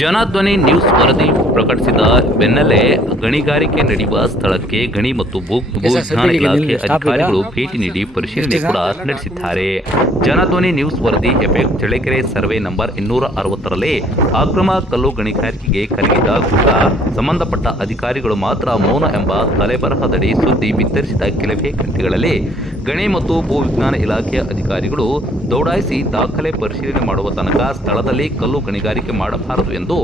Janadhwani news ವರದಿ ಪ್ರಕಟಿಸಿದ ಬೆನ್ನಲ್ಲೇ ಗಣಿಗಾರಿಕೆ ನಡೆಯುವ ಸ್ಥಳಕ್ಕೆ ಗಣಿ ಮತ್ತು ಭೂ ಭೂವಿಜ್ಞಾನ ಇಲಾಖೆ ಅಧಿಕಾರಿಗಳು ಭೇಟಿ ನೀಡಿ ಪರಿಶೀಲನೆ ಕೂಡ ನಡೆಸಿದ್ದಾರೆ. ಜನಧ್ವನಿ ನ್ಯೂಸ್ ವರದಿ ಎಫೆಕ್ಟ್ ಚಳ್ಳಕೆರೆ ಸರ್ವೆ ನಂಬರ್ ಇನ್ನೂರ ಅರವತ್ತರಲ್ಲಿ ಅಕ್ರಮ ಕಲ್ಲು ಗಣಿಗಾರಿಕೆಗೆ ಕರಗಿದ ಗುಡ್ಡ. ಸಂಬಂಧಪಟ್ಟ ಅಧಿಕಾರಿಗಳು ಮಾತ್ರ ಮೌನ ಎಂಬ ತಲೆಬರಹದಡಿ ಸುದ್ದಿ ಬಿತ್ತರಿಸಿದ ಕೆಲವೇ ಗಂಟೆಗಳಲ್ಲಿ ಗಣಿ ಮತ್ತು ಭೂವಿಜ್ಞಾನ ಇಲಾಖೆಯ ಅಧಿಕಾರಿಗಳು ದೌಡಾಯಿಸಿ ದಾಖಲೆ ಪರಿಶೀಲನೆ ಮಾಡುವ ತನಕ ಸ್ಥಳದಲ್ಲಿ ಕಲ್ಲು ಗಣಿಗಾರಿಕೆ ಮಾಡಬಾರದು ಎಂದು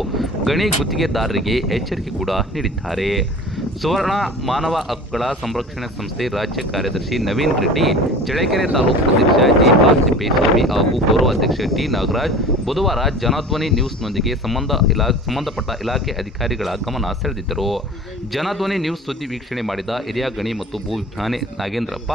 ಗಣಿ ಗುತ್ತಿಗೆದಾರರಿಗೆ ಎಚ್ಚರಿಕೆ ಕೂಡ ನೀಡಿದ್ದಾರೆ. ಸುವರ್ಣ ಮಾನವ ಹಕ್ಕುಗಳ ಸಂರಕ್ಷಣೆ ಸಂಸ್ಥೆ ರಾಜ್ಯ ಕಾರ್ಯದರ್ಶಿ ನವೀನ್ ರೆಡ್ಡಿ, ಚಳ್ಳಕೆರೆ ತಾಲೂಕು ಅಧ್ಯಕ್ಷ ತಿಪ್ಪೇಸ್ವಾಮಿ ಹಾಗೂ ಗೌರವ ಅಧ್ಯಕ್ಷ ಟಿ. ನಾಗರಾಜ್ ಬುಧವಾರ ಜನಧ್ವನಿ ನ್ಯೂಸ್ನೊಂದಿಗೆ ಸಂಬಂಧ ಇಲಾ, ಸಂಬಂಧಪಟ್ಟ ಇಲಾಖೆ ಅಧಿಕಾರಿಗಳ ಗಮನ ಸೆಳೆದಿದ್ದರು. ಜನಧ್ವನಿ ನ್ಯೂಸ್ ಸುದ್ದಿ ವೀಕ್ಷಣೆ ಮಾಡಿದ ಹಿರಿಯ ಗಣಿ ಮತ್ತು ಭೂವಿಜ್ಞಾನಿ ನಾಗೇಂದ್ರಪ್ಪ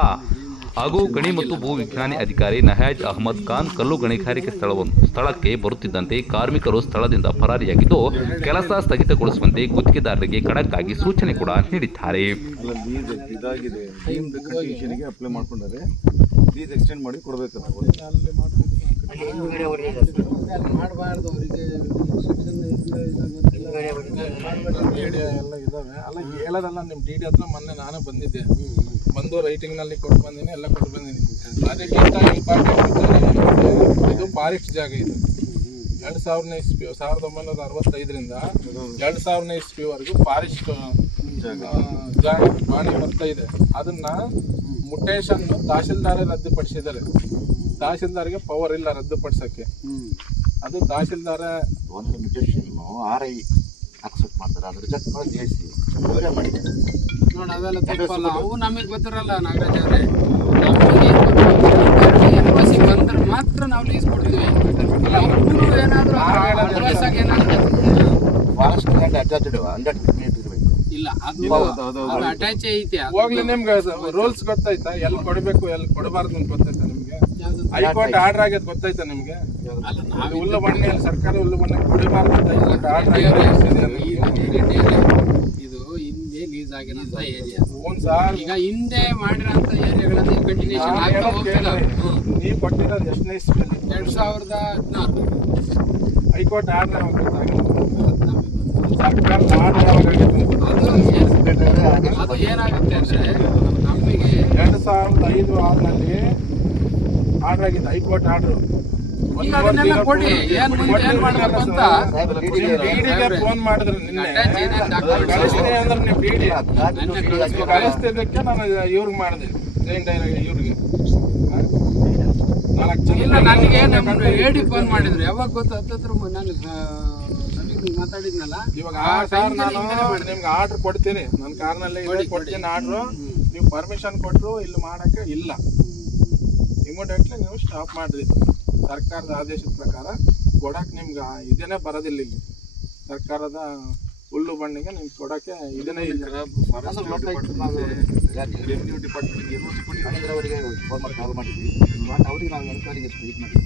ಹಾಗೂ ಗಣಿ ಮತ್ತು ಭೂ ವಿಜ್ಞಾನಿ ಅಧಿಕಾರಿ ನಹಾಜ್ ಅಹಮದ್ ಖಾನ್ ಕಲ್ಲು ಗಣಿಗಾರಿಕೆ ಸ್ಥಳವನ್ನು ಸ್ಥಳಕ್ಕೆ ಬರುತ್ತಿದ್ದಂತೆ ಕಾರ್ಮಿಕರು ಸ್ಥಳದಿಂದ ಪರಾರಿಯಾಗಿದ್ದು ಕೆಲಸ ಸ್ಥಗಿತಗೊಳಿಸುವಂತೆ ಗುತ್ತಿಗೆದಾರರಿಗೆ ಖಡಕ್ ಆಗಿ ಸೂಚನೆ ಕೂಡ ನೀಡಿದ್ದಾರೆ. ಎಲ್ಲ ಇದಾವೆ ಅಲ್ಲ ಹೇಳೋದಲ್ಲ ನಿಮ್ಮ ಡಿ ಡಿ ಹತ್ರ ಮೊನ್ನೆ ನಾನು ಬಂದಿದ್ದೆ. ಬಂದು ರೈಟಿಂಗ್ನಲ್ಲಿ ಕೊಟ್ಟು ಬಂದೀನಿ ಎಲ್ಲ ಕೊಟ್ಟು ಬಂದಿನಿ. ಅದಕ್ಕಿಂತ ಇಂಪಾರ್ಟೆಂಟ್ ಇದು ಫಾರೆಸ್ಟ್ ಜಾಗ ಇದು. ಎರಡು ಸಾವಿರನೇ ಇಸ್ಪಿ ಸಾವಿರದ ಒಂಬೈನೂರ ಅರವತ್ತೈದರಿಂದ ಎರಡು ಸಾವಿರನೇ ಇಸ್ಪಿವರೆಗೂ ಫಾರೆಸ್ಟ್ ಜಾಗ. ಬಾಣಿ ಬರ್ತಾ ಇದೆ. ಅದನ್ನ ಮುಟೇಶ್ ಅನ್ನು ತಹಶೀಲ್ದಾರೇ ರದ್ದುಪಡಿಸಿದ್ದಾರೆ. ತಹಶೀಲ್ದಾರ್ಗೆ ಪವರ್ ಇಲ್ಲ ರದ್ದುಪಡಿಸಕ್ಕೆ. ಅದು ತಹಶೀಲ್ದಾರ ಒಂದು ಮುಟೇಶನ್ ಆರ್ ಐ ಮಾಡ್ತಾರೆ ಅದ್ರ ಜೊತೆ ಮಾಡಿದ್ದಾರೆ ನೋಡ ಅವೆಲ್ಲ ತಪ್ಪಲ್ಲ. ಅವು ನಮಗೆ ಗೊತ್ತಿರಲ್ಲ ನಾಗರಾಜ್ ಅವರೇ. ಬಂದ್ರೆ ಮಾತ್ರ ನಾವು ಲೀಸ್ ಕೊಡ್ತೀವಿ. ಅಲ್ಲ ಏನಾದರೂ ಅಡ್ರೆಸ್ ಆಗಿ ಏನಾದರೂ forest land attached hundred metre ಇರಬೇಕು. ಇಲ್ಲ ಅದು. ಅಟ್ಯಾಚ್ ಐತೆ ಹೋಗ್ಲಿ ನಿಮ್ಗೆ ರೂಲ್ಸ್ ಗೊತ್ತಾಯ್ತಾ? ಎಲ್ಲಿ ಕೊಡಬೇಕು ಎಲ್ಲಿ ಕೊಡಬಾರ್ದು ಅಂತ ಗೊತ್ತಾಯ್ತಾ ನಿಮ್ಗೆ? ಹೈಕೋರ್ಟ್ ಆರ್ಡರ್ ಆಗ್ಯದ ಗೊತ್ತಾಯ್ತಾ ನಿಮ್ಗೆ? ಹುಲ್ಲು ಸರ್ಕಾರ ಹುಲ್ಲು ಇದು. ಹಿಂದೆ ಲೀಸ್ ಆಗಿರೋಂಥ ಏರಿಯಾ ಈಗ ಹಿಂದೆ ಮಾಡಿರೋಂಥ ಏರಿಯಾಗಳಲ್ಲಿ ಕಂಟಿನ್ಯೂಷನ್ ಆಗ್ತಾ ಹೋಗ್ತಿಲ್ಲ. ನೀವು ಕೊಟ್ಟಿರೋದು ಎಷ್ಟನೇ ಇಸ್ವಿಯಲ್ಲಿ ಎರಡು ಸಾವಿರದ ಹದಿನಾರು ಹೈಕೋರ್ಟ್ ಆರ್ಡರ್ ಸರ್ಕಾರ ಅದು ಏನಾಗುತ್ತೆ ಅಂದ್ರೆ ನಮಗೆ ಎರಡು ಸಾವಿರದ ಐದು ಆರ್ನಲ್ಲಿ ಆರ್ಡರ್ ಹೈಕೋರ್ಟ್ ಆರ್ಡರ್. ಅದನ್ನೆಲ್ಲ ಕೊಡಿ. ಏನ್ ಮುಂದೆ ಏನ್ ಮಾಡ್ಬೇಕು ಅಂತ. ಡಿಡಿಗೆ ಫೋನ್ ಮಾಡಿದ್ರು ನಿನ್ನೆ. ಕಳಿಸ್ತೀನಿ ಅಂದ್ರೆ ನೀವು ಡಿಡಿ ಕಳಿಸ್ತಿದ್ದಕ್ಕೆ ನಾನು ಇವ್ರಿಗೆ ಮಾಡಿದೆ. ಜೈನ್ ಡೈರಿಗೆ ಇವ್ರಿಗೆ. ಇಲ್ಲ ನನಗೆ ನಮ್ಮ ಫೋನ್ ಮಾಡಿದ್ರು. ಯಾವಾಗ ಗೊತ್ತು? ಹತ್ತತ್ರ ನಾನು ಮಾತಾಡಿದ್ನಲ್ಲ? ಇವಾಗ ಆ ಸರ್ ನಾನು ನಿಮ್ಗೆ ಆರ್ಡರ್ ಕೊಡ್ತೀನಿ. ನನ್ನ ಕಾರ್ನಲ್ಲಿ ಕೊಡ್ತೀನಿ ಆರ್ಡ್ರು. ನೀವು ಪರ್ಮಿಷನ್ ಕೊಟ್ಟರು ಇಲ್ಲಿ ಮಾಡಕ್ಕೆ ಇಲ್ಲ. ಇಮಿಡಿಯೇಟ್ಲಿ ನೀವು ಸ್ಟಾಪ್ ಮಾಡ್ರಿ ಸರ್ಕಾರದ ಆದೇಶದ ಪ್ರಕಾರ ಕೊಡಕ್ಕೆ ನಿಮ್ಗೆ ಇದೇನೇ ಬರೋದಿಲ್ಲ ಇಲ್ಲಿ. ಸರ್ಕಾರದ ಹುಲ್ಲು ಬಣ್ಣಿಗೆ ನಿಮ್ಗೆ ಕೊಡಕ್ಕೆ ಇದನ್ನೇ ಇಲ್ಲ. ರೆವಿನ್ಯೂ ಡಿಪಾರ್ಟ್ಮೆಂಟ್ ಕಾಲ್ ಮಾಡಿದ್ವಿ. ಬಟ್ ಅವ್ರಿಗೆ ನಾವು ಎನ್ಕ್ವೈರಿಗೆ ಇದು ಮಾಡಿದ್ವಿ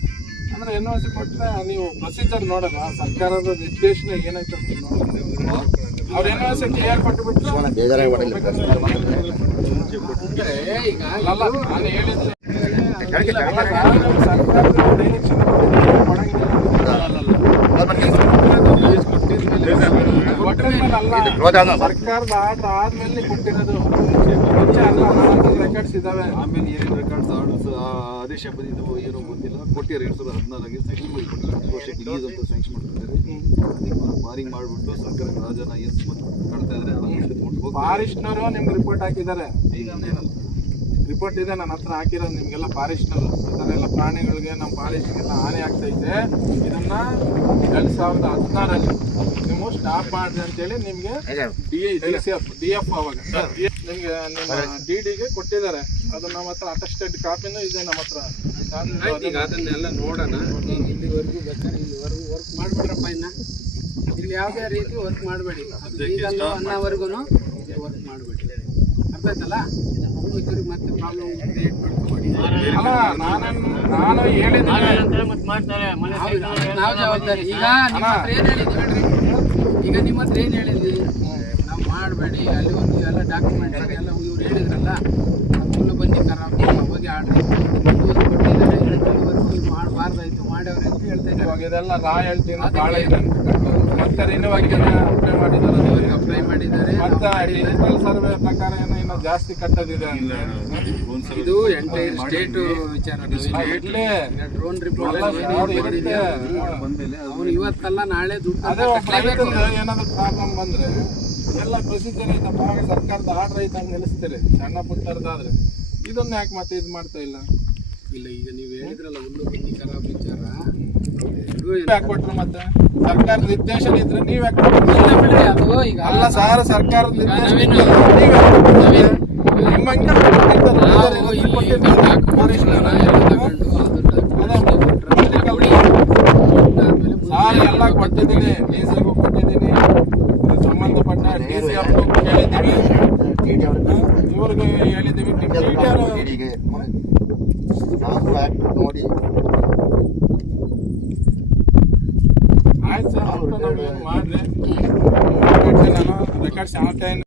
ಅಂದ್ರೆ ಎನ್ ಸಿ ಕೊಟ್ಟರೆ ನೀವು ಪ್ರೊಸೀಜರ್ ನೋಡಲ್ಲ ಸರ್ಕಾರದ ನಿರ್ದೇಶನ ಏನಾಯ್ತು ಅಂತ ನೋಡಲ್ಲ ಅವ್ರು ಎನ್ ಸಿ ಕ್ಲಿಯರ್ ಕೊಟ್ಟುಬಿಟ್ಟು ನಾನು ಹೇಳಿದ್ದು ಸರ್ಕಾರದ ಆಟ ಆದ್ಮೇಲೆ ಕೊಟ್ಟಿರೋದು ರೆಕಾರ್ಡ್ಸ್ ಇದಾವೆ. ಆಮೇಲೆ ಏನೇನು ರೆಕಾರ್ಡ್ಸ್ ಆರ್ಡರ್ಸ್ ಆದೇಶ ಬಂದಿದ್ದು ಏನೋ ಗೊತ್ತಿಲ್ಲ. ಕೊಟ್ಟಿದ್ದಾರೆ ಎರಡು ಸಾವಿರದ ಹದಿನಾರಾಗೆ ಸ್ಯಾಂಕ್ಷನ್ ಮಾಡಿ ಕೊಟ್ಟಿದ್ದಾರೆ ಹತ್ತು ವರ್ಷಕ್ಕೆ ಲೀಸ್ ಅಂತ ಸ್ಯಾಂಕ್ಷನ್ ಮಾಡ್ತಿದ್ದಾರೆ. ಬಾರಿಂಗ್ ಮಾಡಿಬಿಟ್ಟು ಸರ್ಕಾರ ರಾಜನ ಎಸ್ ಕಟ್ತಾ ಇದ್ದಾರೆ. ಫಾರೆಸ್ಟ್ನವರು ನಿಮ್ಗೆ ರಿಪೋರ್ಟ್ ಹಾಕಿದ್ದಾರೆ. ಈಗ ಇನ್ನೇನಲ್ಲ ರಿಪೋರ್ಟ್ ಇದೆ ನನ್ನ ಹತ್ರ ಹಾಕಿರೋದು ನಿಮಗೆಲ್ಲ ಫಾರೆಸ್ಟ್ನವರು ಈ ಥರ ಎಲ್ಲ ಪ್ರಾಣಿಗಳಿಗೆ ನಮ್ಮ ಫಾರೆಸ್ಟ್ಗೆಲ್ಲ ಹಾನಿ ಆಗ್ತೈತೆ ಇದನ್ನ ಎರಡು ಸಾವಿರದ ಹದಿನಾರಲ್ಲಿ ನೀವು ಸ್ಟಾಪ್ ಮಾಡಿದೆ ಅಂತೇಳಿ ನಿಮಗೆ D D C F D F ಅವಾಗ. ನಿಮಗೆ ನಿಮ್ಮ ಡಿ ಡಿಗೆ ಕೊಟ್ಟಿದ್ದಾರೆ. ಅದು ನಮ್ಮ ಹತ್ರ ಅಟೆಸ್ಟೆಡ್ ಕಾಪಿನೂ ಇದೆ ನಮ್ಮ ಹತ್ರ. ಈಗ ಅದನ್ನೆಲ್ಲ ನೋಡೋಣ. ಇಲ್ಲಿವರೆಗೂ ಬೇಕಾದ್ರೆ ಇಲ್ಲಿವರೆಗೂ ವರ್ಕ್ ಮಾಡ್ಬಿಡ್ರಪ್ಪ ಇನ್ನ. ಇಲ್ಲಿ ಯಾವುದೇ ರೀತಿ ವರ್ಕ್ ಮಾಡಬೇಡಿ. ಲೀಗಲ್ ಅನ್ನೋವರೆಗೂ ವರ್ಕ್ ಮಾಡಬೇಡಿ. ಮತ್ತೆ ಪ್ರಾಬ್ಲಮ್ ಕ್ರಿಯೇಟ್ ಮಾಡ್ಕೊಬೇಡಿ ಅಲ್ಲ ನಾನು ನಾನು ಹೇಳಿದ್ದೀನಿ ನಾವು ಜವಾಬ್ದಾರಿ ಈಗ ನಿಮ್ಮ ಹತ್ರ ಏನು ಹೇಳಿದ್ವಿ ಹೇಳ್ರಿ ಈಗ ನಿಮ್ಮ ಹತ್ರ ಏನು ಹೇಳಿದ್ವಿ ನಾವು ಮಾಡಬೇಡಿ ಅಲ್ಲಿ ಒಂದು ಎಲ್ಲ ಡಾಕ್ಯುಮೆಂಟ್ಸ್ ಎಲ್ಲ ಇವ್ರು ಹೇಳಿದ್ರಲ್ಲ ಫುಲ್ ಬಂದು ಖರಾಬ್ ಹೋಗಿ ಆರ್ಡ್ರ್ ಕೊಟ್ಟಿದ್ದಾರೆ ಮಾಡಬಾರ್ದಾಯ್ತು ಅವ್ರು ಅಂತ ಹೇಳ್ತಾ ಇದ್ದಾರೆ ಇವಾಗ ಇದೆಲ್ಲ ನಾ ಮತ್ತೆ ರಿನ್ಯೂ ಆಗಿದ್ದಾನೆ ಅಪ್ಲೈ ಮಾಡಿದ್ದಾರೆ ಅಪ್ಲೈ ಮಾಡಿದ್ದಾರೆ. ಮತ್ತೆ ಡಿಜಿಟಲ್ ಸರ್ವೆ ಪ್ರಕಾರ ಏನೋ ಇನ್ನು ಜಾಸ್ತಿ ಕಟ್ಟೋದಿದೆ ಅಂತ. ಇದು ಎಂಟೈರ್ ಸ್ಟೇಟ್ ವಿಚಾರ ಡ್ರೋನ್ ಇವತ್ತಲ್ಲ ನಾಳೆ ದುಡ್ಡು ಅದೇ ಏನಾದ್ರು ಪ್ರಾಬ್ಲಮ್ ಬಂದ್ರೆ ಎಲ್ಲ ಪ್ರೊಸೀಜರ್ ಐತಪ್ಪ ಸರ್ಕಾರದ ಆರ್ಡರ್ ಐತೆ ಹಂಗೆ ನಿಲ್ಲಿಸ್ತೀರಿ. ಸಣ್ಣ ಪುಟ್ಟರದಾದ್ರೆ ಇದನ್ನ ಯಾಕೆ ಮತ್ತೆ ಇದು ಮಾಡ್ತಾ ಇಲ್ಲ? ಇಲ್ಲ ಈಗ ನೀವು ಹೇಳಿದ್ರಲ್ಲ ಖರಾಬ್ ವಿಚಾರ. ಯಾಕೆ ಕೊಟ್ರು ಮತ್ತೆ? ಸರ್ಕಾರದ ನಿರ್ದೇಶನ ಇದ್ರೆ ನೀವ್ ಅದು ಈಗ ಅಲ್ಲ ಸಾರ ಸರ್ಕಾರದ ನಿರ್ದೇಶನ ಎಲ್ಲ ಕೊಟ್ಟಿದ್ದೀನಿ ಡಿ ಕೊಟ್ಟಿದ್ದೀನಿ ಸಂಬಂಧಪಟ್ಟ ಡಿ ಸಿ ಕೇಳಿದ್ದೀವಿ ಇವ್ರಿಗೆ ಹೇಳಿದ್ದೀವಿ ಟಿ ನೋಡಿ ಆಯ್ತು ಸರ್